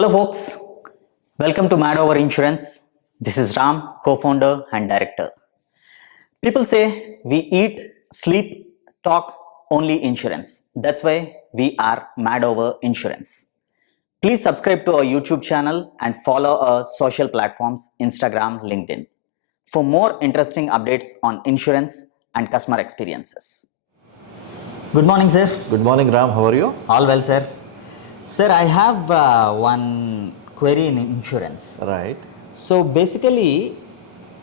Hello folks, welcome to MadOverInsurance. This is Ram, co-founder and director. People say we eat, sleep, talk only insurance. That's why we are MadOverInsurance. Please subscribe to our YouTube channel and follow our social platforms Instagram, LinkedIn for more interesting updates on insurance and customer experiences. Good morning, sir. Good morning, Ram. How are you? All well, sir. Sir, I have one query in insurance. Right. So basically,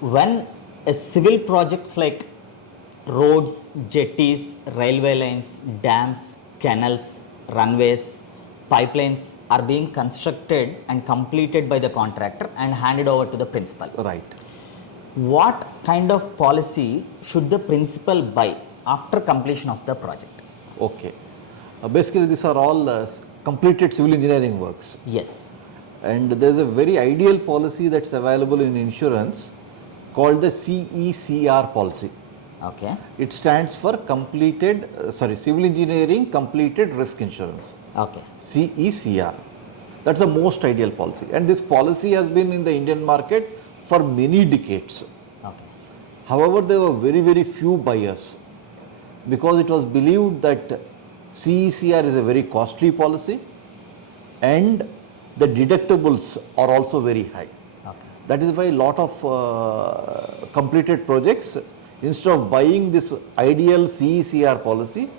when a civil projects like roads, jetties, railway lines, dams, canals, runways, pipelines are being constructed and completed by the contractor and handed over to the principal. Right. What kind of policy should the principal buy after completion of the project? Okay. Basically, these are all completed civil engineering works. Yes. And there's a very ideal policy that's available in insurance called the CECR policy. Okay. It stands for Civil Engineering Completed Risk Insurance. Okay. CECR. That's the most ideal policy. And this policy has been in the Indian market for many decades. Okay. However, there were very, very few buyers because it was believed that CECR is a very costly policy and the deductibles are also very high. Okay. That is why a lot of completed projects, instead of buying this ideal CECR policy,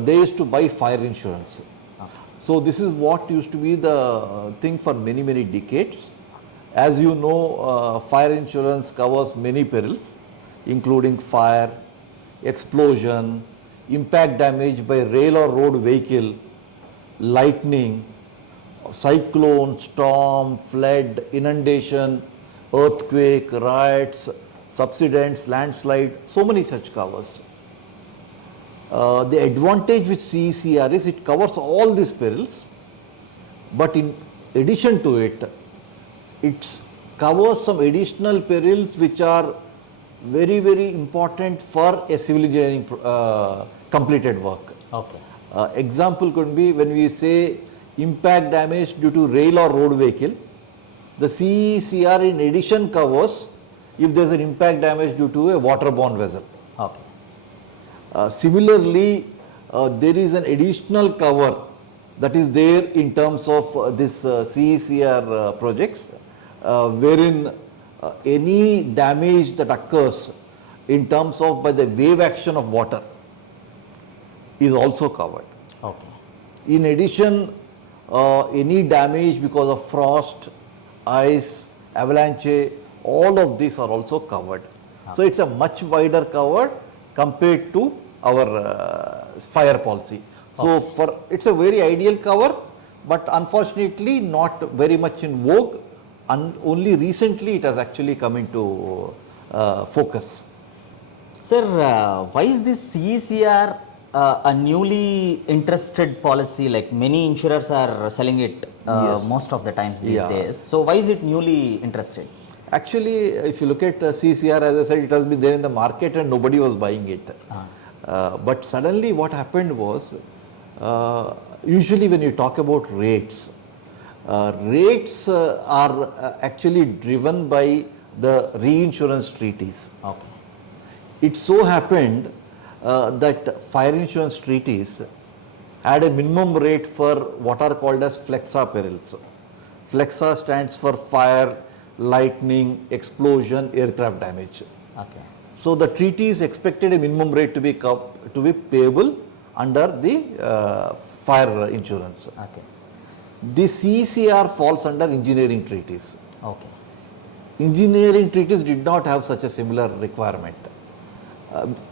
they used to buy fire insurance. Okay. So this is what used to be the thing for many, many decades. As you know, fire insurance covers many perils, including fire, explosion, impact damage by rail or road vehicle, lightning, cyclone, storm, flood, inundation, earthquake, riots, subsidence, landslide, so many such covers. The advantage with CECR is it covers all these perils, but in addition to it, it covers some additional perils which are very, very important for a civil engineering completed work. Okay. Example could be when we say impact damage due to rail or road vehicle, the CECR in addition covers if there is an impact damage due to a waterborne vessel. Okay. Similarly, there is an additional cover that is there in terms of this CECR projects, wherein any damage that occurs in terms of by the wave action of water is also covered. Okay. In addition, any damage because of frost, ice, avalanche, all of these are also covered. Okay. So it's a much wider cover compared to our fire policy. So it's a very ideal cover, but unfortunately not very much in vogue, and only recently it has actually come into focus. Sir, why is this CECR a newly interested policy? Like many insurers are selling it Yes. most of the times these days. So why is it newly interested? Actually, if you look at CECR, as I said, it has been there in the market and nobody was buying it. But suddenly what happened was, usually when you talk about rates, rates are actually driven by the reinsurance treaties. Okay. It so happened that fire insurance treaties had a minimum rate for what are called as flexa perils. Flexa stands for fire, lightning, explosion, aircraft damage. Okay. So the treaties expected a minimum rate to be payable under the fire insurance. Okay. The CECR falls under engineering treaties. Okay. Engineering treaties did not have such a similar requirement.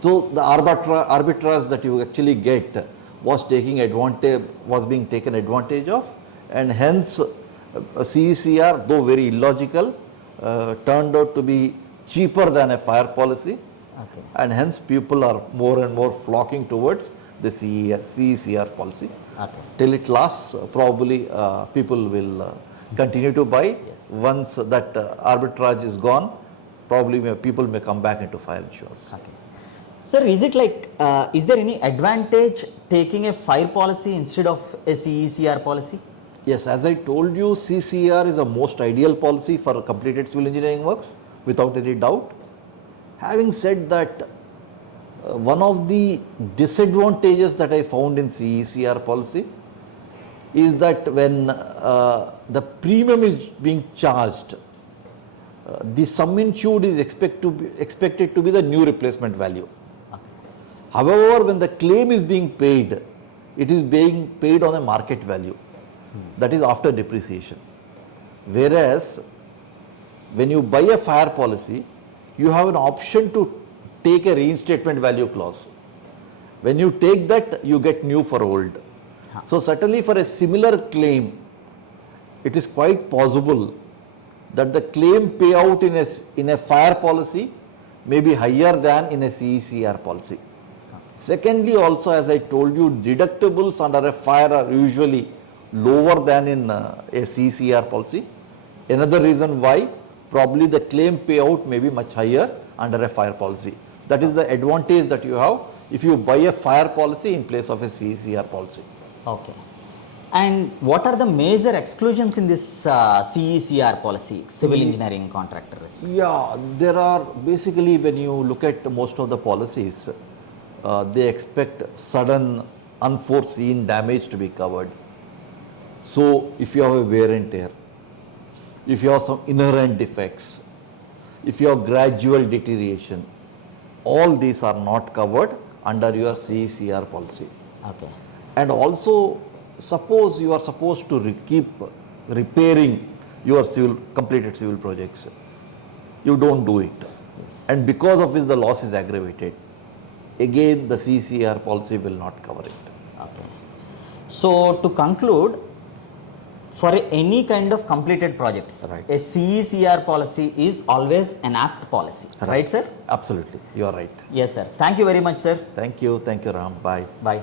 So the arbitrage that you actually get was being taken advantage of, and hence CECR, though very illogical, turned out to be cheaper than a fire policy. Okay. And hence people are more and more flocking towards the CECR policy. Okay. Till it lasts, probably people will continue to buy. Yes. Once that arbitrage is gone, probably people may come back into fire insurance. Okay. Sir, is it like, is there any advantage taking a fire policy instead of a CECR policy? Yes, as I told you, CCR is a most ideal policy for completed civil engineering works, without any doubt. Having said that, one of the disadvantages that I found in CECR policy is that when the premium is being charged, the sum insured is expected to be the new replacement value. However, when the claim is being paid, it is being paid on a market value, that is after depreciation. Whereas, when you buy a fire policy, you have an option to take a reinstatement value clause. When you take that, you get new for old. So certainly for a similar claim, it is quite possible that the claim payout in a fire policy may be higher than in a CECR policy. Secondly, also as I told you, deductibles under a fire are usually lower than in a CECR policy. Another reason why probably the claim payout may be much higher under a fire policy. That is the advantage that you have if you buy a fire policy in place of a CECR policy. Okay. And what are the major exclusions in this CECR policy, civil engineering contractor risk? Yeah, there are basically, when you look at most of the policies, they expect sudden unforeseen damage to be covered. So if you have a wear and tear, if you have some inherent defects, if you have gradual deterioration, all these are not covered under your CECR policy. Okay. And also, suppose you are supposed to keep repairing your completed civil projects, you don't do it. Yes. And because of which the loss is aggravated, again the CECR policy will not cover it. Okay. So to conclude, for any kind of completed projects, Right. a CECR policy is always an apt policy. Right, sir? Absolutely, you are right. Yes, sir. Thank you very much, sir. Thank you, Ram. Bye. Bye.